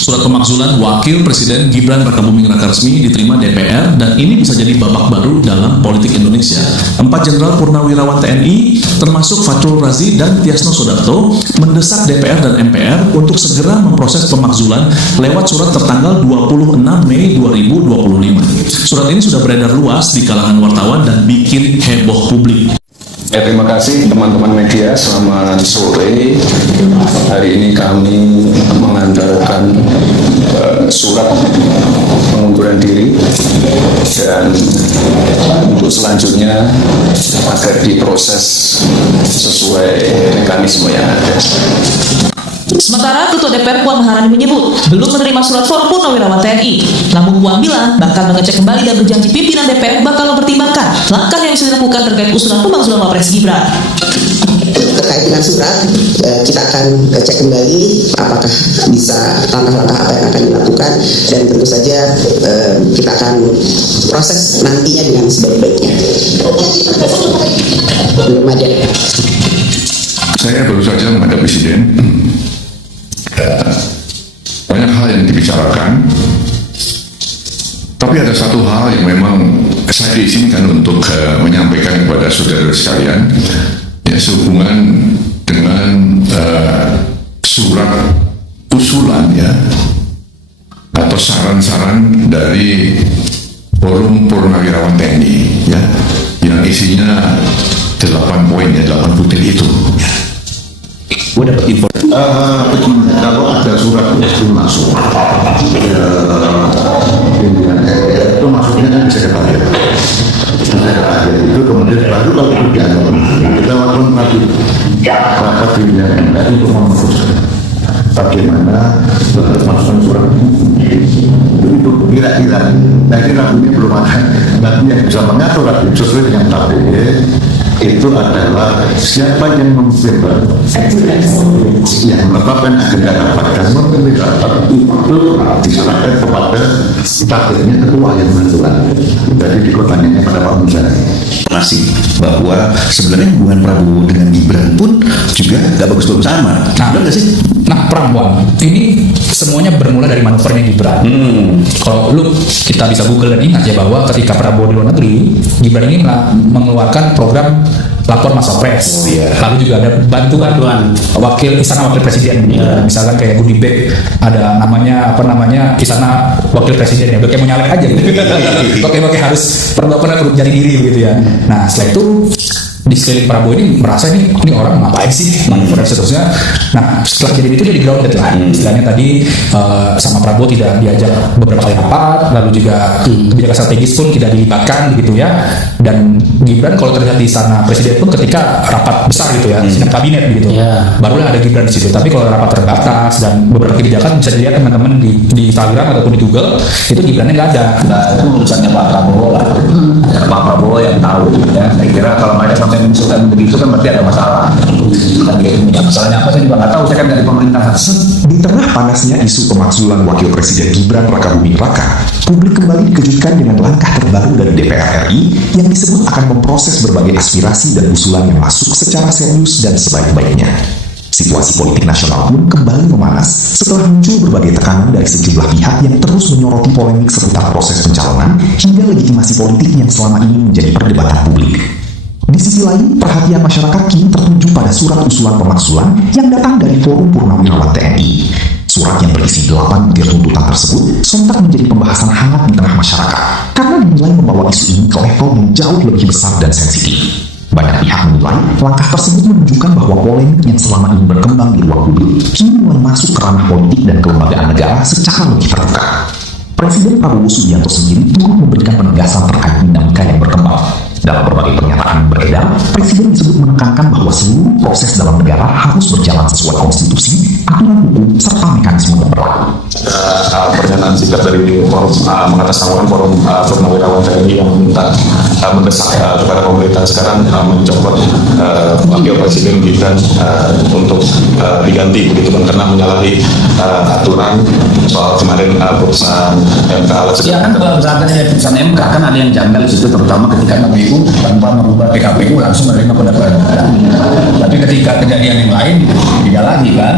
Surat pemakzulan Wakil Presiden Gibran Rakabuming Raka resmi diterima DPR dan ini bisa jadi babak baru dalam politik Indonesia. 4 Jenderal Purnawirawan TNI termasuk Fathul Razi dan Tiasno Soedarto mendesak DPR dan MPR untuk segera memproses pemakzulan lewat surat tertanggal 26 Mei 2025. Surat ini sudah beredar luas di kalangan wartawan dan bikin heboh publik. Terima kasih teman-teman media, selamat sore. Hari ini kami mengantarkan surat pengunduran diri dan untuk selanjutnya agar diproses sesuai mekanisme yang ada. Sementara Ketua DPR Puan Maharani menyebut belum menerima surat Forum Purnawirawan TNI. Namun Puan bilang bakal mengecek kembali dan berjanji pimpinan DPR bakal mempertimbangkan langkah yang bisa dilakukan terkait usulan pemakzulan Wapres Gibran. Terkait dengan surat, kita akan cek kembali apakah bisa langkah-langkah apa yang akan dilakukan dan tentu saja kita akan proses nantinya dengan sebaik-baiknya. Belum ada. Saya baru saja menghadap Presiden. Banyak hal yang dibicarakan, tapi ada satu hal yang memang saya diizinkan untuk menyampaikan kepada saudara sekalian, ya, sehubungan dengan surat usulan, ya, atau saran-saran dari Forum Purnawirawan TNI, ya, yang isinya 8 poin, ya, 8 butir itu, ya. Gue dapat info. Kalau ada surat usul masuk, pimpinan itu masuknya kan bisa sekretariat. Sekretariat itu kemudian baru kalau dianggap kita lakukan rapat pimpinan MPR untuk memutuskan bagaimana masukan surat itu kira-kira. Nah ini rapunya belum ada. Nanti yang bisa mengatur sesuai dengan KPD itu adalah siapa yang memimpin yang menetapkan agenda rapat dan memimpin rapat itu diserahkan kepada takdirnya ketua yang menentukan. Jadi dikotanya pada Pak Muzani. Masih bahwa sebenarnya hubungan Prabowo dengan Gibran pun juga gak bagus-bagus sama. Nah, nggak sih? Nah, Pramwan, ini semuanya bermula dari manuvernya Gibran. Kalau lu kita bisa Google dan ingat ya bahwa ketika Prabowo di luar negeri, Gibran ini mengeluarkan program lapor Mas Wapres. Lalu juga ada bantuan wakil istana wakil presiden. Misalkan kayak Budi Bek ada namanya istana wakil presiden, ya kayak mau nyalek aja gitu. Pakai harus pernah jadi diri gitu ya. Nah, setelah itu di sekeliling Prabowo ini merasa ini orang ngapain sih manuver dan seterusnya. Nah, setelah jadi itu dia di grounded lah. Istilahnya tadi sama Prabowo tidak diajak beberapa kali rapat, lalu juga kebijakan strategis pun tidak dilibatkan gitu ya. Dan Gibran kalau terlihat di istana presiden pun ketika rapat besar gitu ya, sidang kabinet gitu, barulah ada Gibran di situ. Tapi kalau rapat terbatas dan beberapa kebijakan bisa dilihat teman-teman di Instagram ataupun di Google, itu Gibrannya nggak ada. Nah, itu urusannya Pak Prabowo lah. Pak Prabowo yang tahu ya. Saya kira kalau mereka sampai mengusulkan begitu kan berarti ada masalah. Masalahnya apa saya juga nggak tahu, saya kan dari pemerintahan. Di tengah panasnya isu pemakzulan Wakil Presiden Gibran Rakabuming Raka, publik kembali dikejutkan dengan langkah terbaru dari DPR RI yang disebut akan memproses berbagai aspirasi dan usulan yang masuk secara serius dan sebaik-baiknya. Situasi politik nasional pun kembali memanas setelah muncul berbagai tekanan dari sejumlah pihak yang terus menyoroti polemik seputar proses pencalonan hingga legitimasi politik yang selama ini menjadi perdebatan publik. Di sisi lain, perhatian masyarakat kini tertuju pada surat usulan pemakzulan yang datang dari Forum Purnawirawan TNI. Surat yang berisi 8 butir tuntutan tersebut sontak menjadi pembahasan hangat di tengah masyarakat karena dinilai membawa isu ini ke level yang jauh lebih besar dan sensitif. Banyak pihak menilai langkah tersebut menunjukkan bahwa polemik yang selama ini berkembang di ruang publik kini mulai masuk ke ranah politik dan kelembagaan negara secara lebih terbuka. Presiden Prabowo Subianto sendiri turut memberikan penegasan terkait dinamika yang berkembang. Dalam berbagai pernyataan yang beredar, Presiden disebut menekankan bahwa seluruh proses dalam negara harus berjalan sesuai konstitusi, aturan hukum, serta mekanisme yang berlaku. Pernyataan sikap dari forum mengatasnamakan Forum Purnawirawan TNI yang minta mendesak kepada pemerintah sekarang mencopot Wakil Presiden Gibran untuk diganti begitu kan, karena menyalahi aturan soal kemarin putusan MK. Ya kan kalau misalkan putusan MK kan ada yang janggal di situ, terutama ketika KPU tanpa merubah PKPU langsung menerima pendapat. Tapi ketika kejadian yang lain tidak lagi kan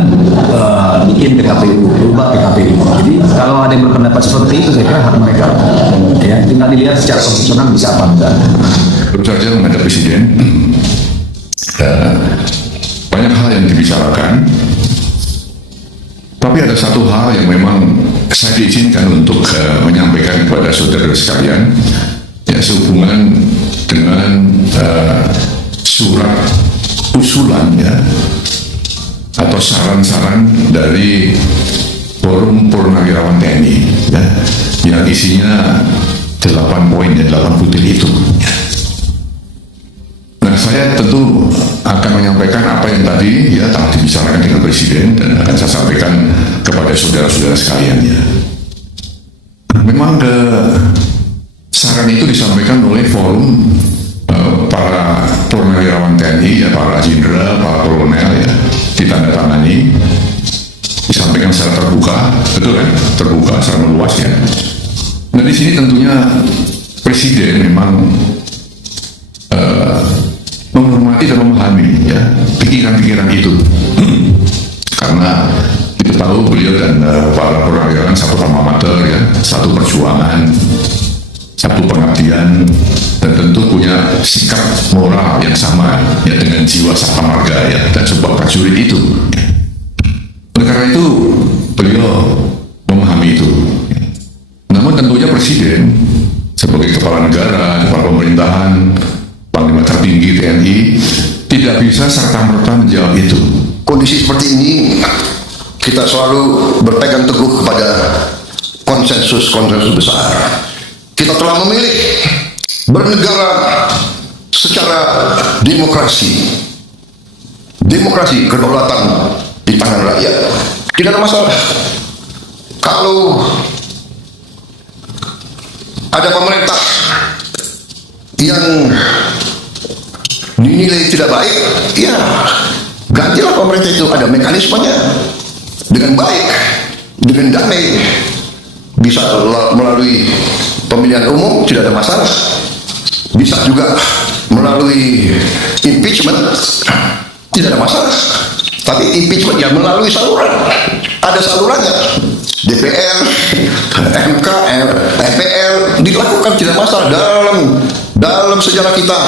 bikin PKPU, berubah PKPU. seperti itu saya kira hak mereka. Ya, tinggal dilihat secara konstitusional bisa apa enggak. Baru saja menghadap presiden, banyak hal yang dibicarakan, tapi ada satu hal yang memang saya diizinkan untuk menyampaikan kepada saudara sekalian, ya, sehubungan dengan surat usulan, ya, atau saran-saran dari Forum Purnawirawan TNI, ya, yang isinya 8 poin, ya, 8 butir itu. Nah, saya tentu akan menyampaikan apa yang tadi, ya, telah dibicarakan dengan Presiden dan akan saya sampaikan kepada saudara-saudara sekalian, ya. Memang saran itu disampaikan oleh forum para purnawirawan TNI, ya, para jenderal, para kolonel, ya, ditandatangani, disampaikan secara terbuka, betul kan? Terbuka, secara meluas, ya. Nah, di sini tentunya Presiden memang menghormati dan memahami, ya, pikiran-pikiran itu, karena kita tahu beliau dan para purnawirawan satu alma mater, ya, satu perjuangan, satu pengabdian, dan tentu punya sikap moral yang sama, ya, dengan jiwa Sabta Marga, ya, dan sebuah prajurit itu. Oleh karena itu beliau memahami itu. Namun tentunya Presiden sebagai kepala negara, kepala pemerintahan, Panglima tertinggi TNI, tidak bisa serta-merta menjawab itu. Kondisi seperti ini kita selalu berpegang teguh kepada konsensus besar. Kita telah memilih bernegara secara demokrasi, kedaulatan di tangan rakyat. Tidak ada masalah kalau ada pemerintah yang dinilai tidak baik, ya gantilah pemerintah itu. Ada mekanismenya dengan baik, dengan damai, bisa melalui pemilihan umum, tidak ada masalah. Bisa juga melalui impeachment, tidak ada masalah. Tapi impeachment ya melalui saluran, ada salurannya. DPR, MK, MPR dilakukan, tidak masalah. Dalam sejarah kita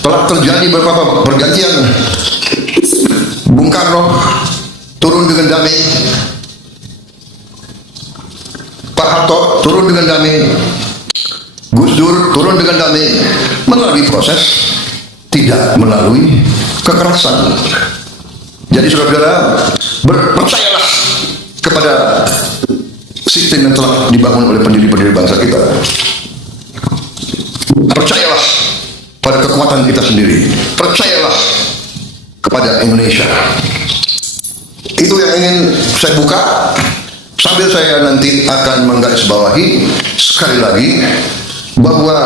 telah terjadi beberapa pergantian. Bung Karno turun dengan damai, Pak Harto turun dengan damai, Gus Dur turun dengan damai, melalui proses, tidak melalui kekerasan. Jadi saudara-saudara, percayalah kepada sistem yang telah dibangun oleh pendiri-pendiri bangsa kita. Percayalah pada kekuatan kita sendiri. Percayalah kepada Indonesia. Itu yang ingin saya buka, sambil saya nanti akan menggarisbawahi sekali lagi bahwa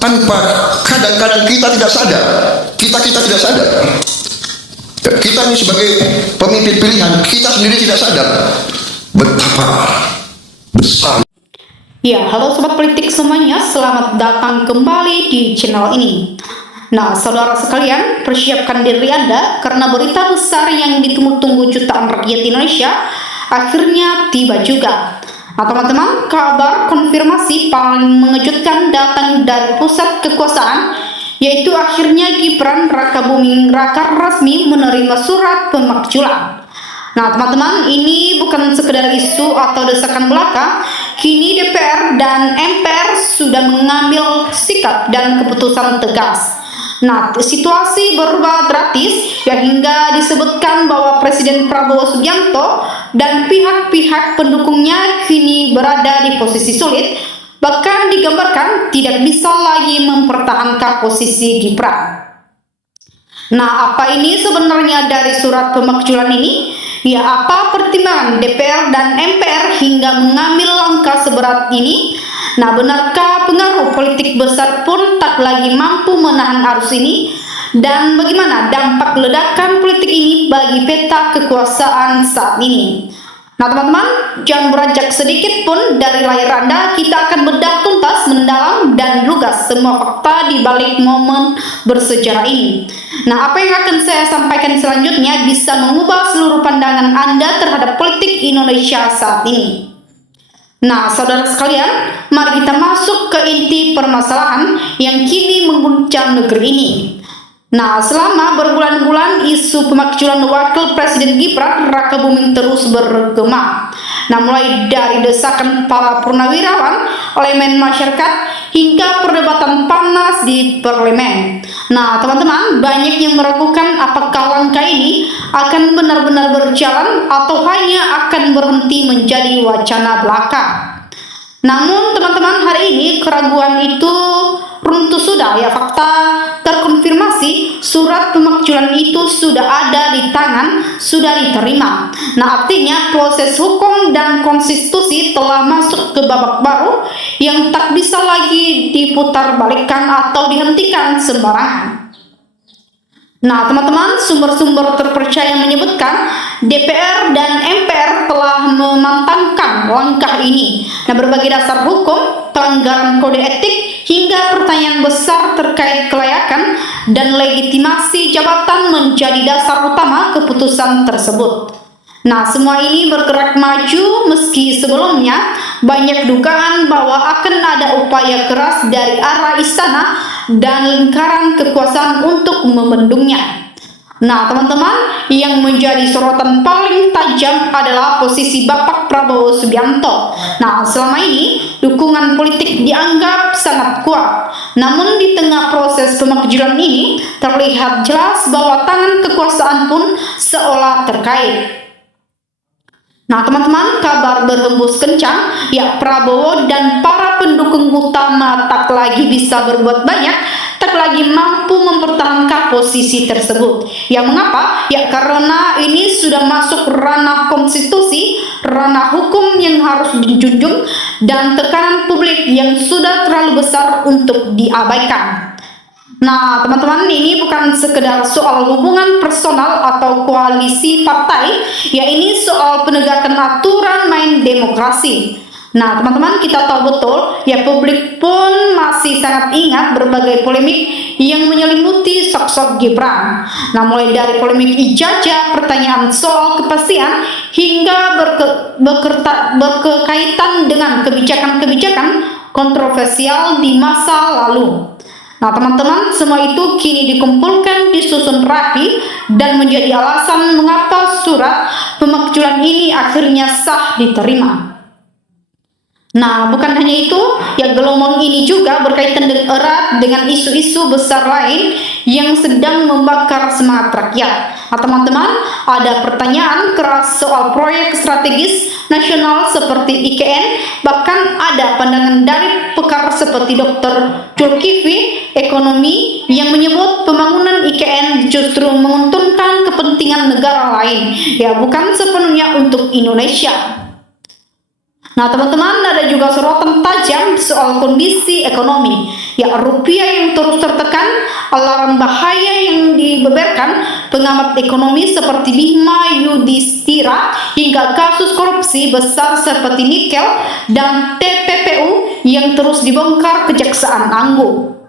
tanpa kadang-kadang kita tidak sadar, kita tidak sadar. Kita ini sebagai pemimpin pilihan, kita sendiri tidak sadar betapa besar. Ya, halo sobat politik semuanya, selamat datang kembali di channel ini. Nah, saudara sekalian, persiapkan diri Anda karena berita besar yang ditunggu-tunggu jutaan rakyat Indonesia akhirnya tiba juga. Nah, teman-teman, kabar konfirmasi paling mengejutkan datang dari pusat kekuasaan, yaitu akhirnya Gibran Rakabuming Raka resmi menerima surat pemakzulan. Nah, teman-teman, ini bukan sekedar isu atau desakan belaka. Kini DPR dan MPR sudah mengambil sikap dan keputusan tegas. Nah, situasi berubah drastis ya, hingga disebutkan bahwa Presiden Prabowo Subianto dan pihak-pihak pendukungnya kini berada di posisi sulit. Bahkan digambarkan tidak bisa lagi mempertahankan posisi Gibran. Nah, apa ini sebenarnya dari surat pemakzulan ini? Ya, apa pertimbangan DPR dan MPR hingga mengambil langkah seberat ini? Nah, benarkah pengaruh politik besar pun tak lagi mampu menahan arus ini? Dan bagaimana dampak ledakan politik ini bagi peta kekuasaan saat ini? Nah, teman-teman, jangan beranjak sedikit pun dari layar Anda. Kita akan bedah tuntas, mendalam, dan lugas semua fakta di balik momen bersejarah ini. Nah, apa yang akan saya sampaikan selanjutnya bisa mengubah seluruh pandangan Anda terhadap politik Indonesia saat ini. Nah, saudara sekalian, mari kita masuk ke inti permasalahan yang kini mengguncang negeri ini. Nah, selama berbulan-bulan isu pemakzulan Wakil Presiden Gibran Rakabuming terus bergema. Nah, mulai dari desakan para purnawirawan, elemen masyarakat, hingga perdebatan panas di parlemen. Nah, teman-teman, banyak yang meragukan apakah langkah ini akan benar-benar berjalan atau hanya akan berhenti menjadi wacana belaka. Namun, teman-teman, hari ini keraguan itu runtuh sudah, ya, fakta terkonfirmasi, surat pemakzulan itu sudah ada di tangan, sudah diterima. Nah, artinya proses hukum dan konstitusi telah masuk ke babak baru yang tak bisa lagi diputar balikan atau dihentikan sembarangan. Nah, teman-teman, sumber-sumber terpercaya menyebutkan DPR dan MPR telah memantapkan langkah ini. Nah, berbagai dasar hukum, pelanggaran kode etik, hingga pertanyaan besar terkait kelayakan dan legitimasi jabatan menjadi dasar utama keputusan tersebut. Nah, semua ini bergerak maju meski sebelumnya banyak dugaan bahwa akan ada upaya keras dari arah istana dan lingkaran kekuasaan untuk membendungnya. Nah, teman-teman, yang menjadi sorotan paling tajam adalah posisi Bapak Prabowo Subianto. Nah, selama ini dukungan politik dianggap sangat kuat. Namun di tengah proses pemakzulan ini terlihat jelas bahwa tangan kekuasaan pun seolah terkait. Nah, teman-teman, kabar berhembus kencang, ya, Prabowo dan para pendukung utama tak lagi bisa berbuat banyak, tak lagi mampu mempertahankan posisi tersebut. Ya, mengapa? Ya, karena ini sudah masuk ranah konstitusi, ranah hukum yang harus dijunjung, dan tekanan publik yang sudah terlalu besar untuk diabaikan. Nah, teman-teman, ini bukan sekedar soal hubungan personal atau koalisi partai, ya, ini soal penegakan aturan main demokrasi. Nah, teman-teman, kita tahu betul, ya, publik pun masih sangat ingat berbagai polemik yang menyelimuti sosok Gibran. Nah, mulai dari polemik ijazah, pertanyaan soal kepastian, hingga berkaitan dengan kebijakan-kebijakan kontroversial di masa lalu. Nah, teman-teman, semua itu kini dikumpulkan, disusun rapi, dan menjadi alasan mengapa surat pemakzulan ini akhirnya sah diterima. Nah, bukan hanya itu, ya, gelombang ini juga berkaitan erat dengan isu-isu besar lain yang sedang membakar semangat rakyat. Nah, teman-teman, ada pertanyaan keras soal proyek strategis nasional seperti IKN, bahkan ada pandangan dari pakar seperti Dr. Zulkifli ekonomi yang menyebut pembangunan IKN justru menguntungkan kepentingan negara lain, ya, bukan sepenuhnya untuk Indonesia. Nah, teman-teman, ada juga sorotan tajam soal kondisi ekonomi, ya, rupiah yang terus tertekan, alarm bahaya yang dibeberkan pengamat ekonomi seperti Bima Yudhistira, hingga kasus korupsi besar seperti nikel dan TPPU yang terus dibongkar Kejaksaan Agung.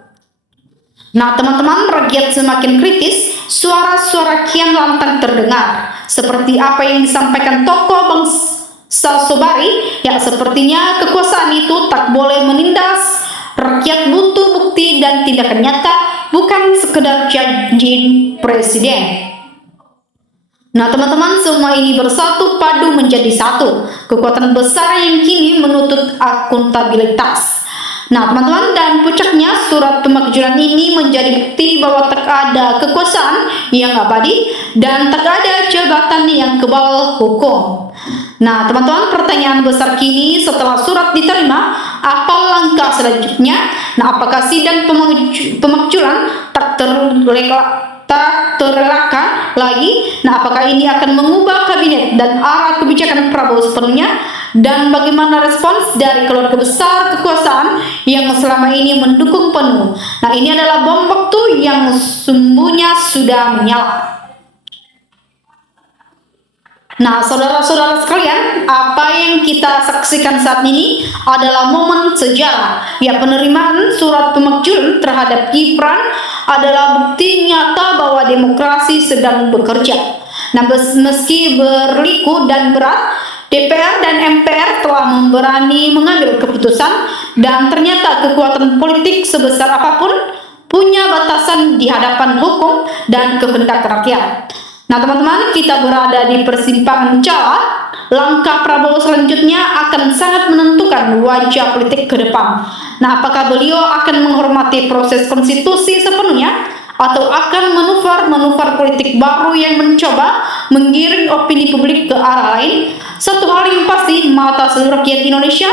Nah, teman-teman, rakyat semakin kritis, suara-suara kian lantang terdengar, seperti apa yang disampaikan tokoh bangsa Sobari, ya, sepertinya kekuasaan itu tak boleh menindas. Rakyat butuh bukti dan tindakan nyata, bukan sekedar janji presiden. Nah, teman-teman, semua ini bersatu padu menjadi satu kekuatan besar yang kini menuntut akuntabilitas. Nah, teman-teman, dan puncaknya surat pemakzulan ini menjadi bukti bahwa tak ada kekuasaan yang abadi dan tak ada jabatan yang kebal hukum. Nah, teman-teman, pertanyaan besar kini setelah surat diterima, apa langkah selanjutnya? Nah, apakah sidang pemakzulan tak terelakkan lagi? Nah, apakah ini akan mengubah kabinet dan arah kebijakan Prabowo sepenuhnya? Dan bagaimana respons dari keluarga besar kekuasaan yang selama ini mendukung penuh? Nah, ini adalah bom waktu yang sumbunya sudah menyala. Nah, saudara-saudara sekalian, apa yang kita saksikan saat ini adalah momen sejarah. Ya, penerimaan surat pemakzulan terhadap Gibran adalah bukti nyata bahwa demokrasi sedang bekerja. Nah, meski berliku dan berat, DPR dan MPR telah berani mengambil keputusan dan ternyata kekuatan politik sebesar apapun punya batasan di hadapan hukum dan kehendak rakyat. Nah teman-teman, kita berada di persimpangan jalan. Langkah Prabowo selanjutnya akan sangat menentukan wajah politik ke depan. Nah, apakah beliau akan menghormati proses konstitusi sepenuhnya atau akan manuver politik baru yang mencoba menggiring opini publik ke arah lain? Satu hal yang pasti, mata seluruh rakyat Indonesia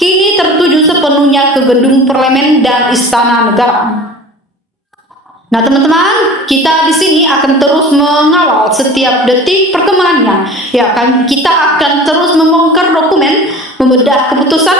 kini tertuju sepenuhnya ke gedung parlemen dan istana negara. Nah teman-teman, kita di sini akan terus mengawal setiap detik perkembangannya. Ya kan, kita akan terus membongkar dokumen, membedah keputusan,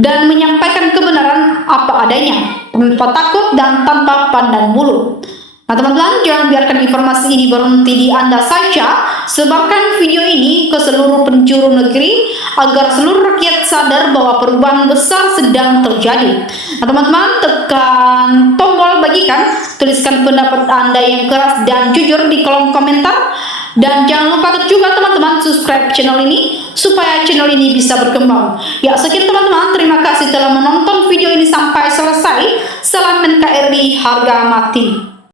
dan menyampaikan kebenaran apa adanya, tanpa takut dan tanpa pandang bulu. Nah teman-teman, jangan biarkan informasi ini berhenti di Anda saja. Sebarkan video ini ke seluruh penjuru negeri agar seluruh rakyat sadar bahwa perubahan besar sedang terjadi. Nah teman-teman, tekan tombol bagikan, tuliskan pendapat Anda yang keras dan jujur di kolom komentar. Dan jangan lupa juga teman-teman subscribe channel ini supaya channel ini bisa berkembang. Ya sekian teman-teman, terima kasih telah menonton video ini sampai selesai. Salam NKRI harga mati.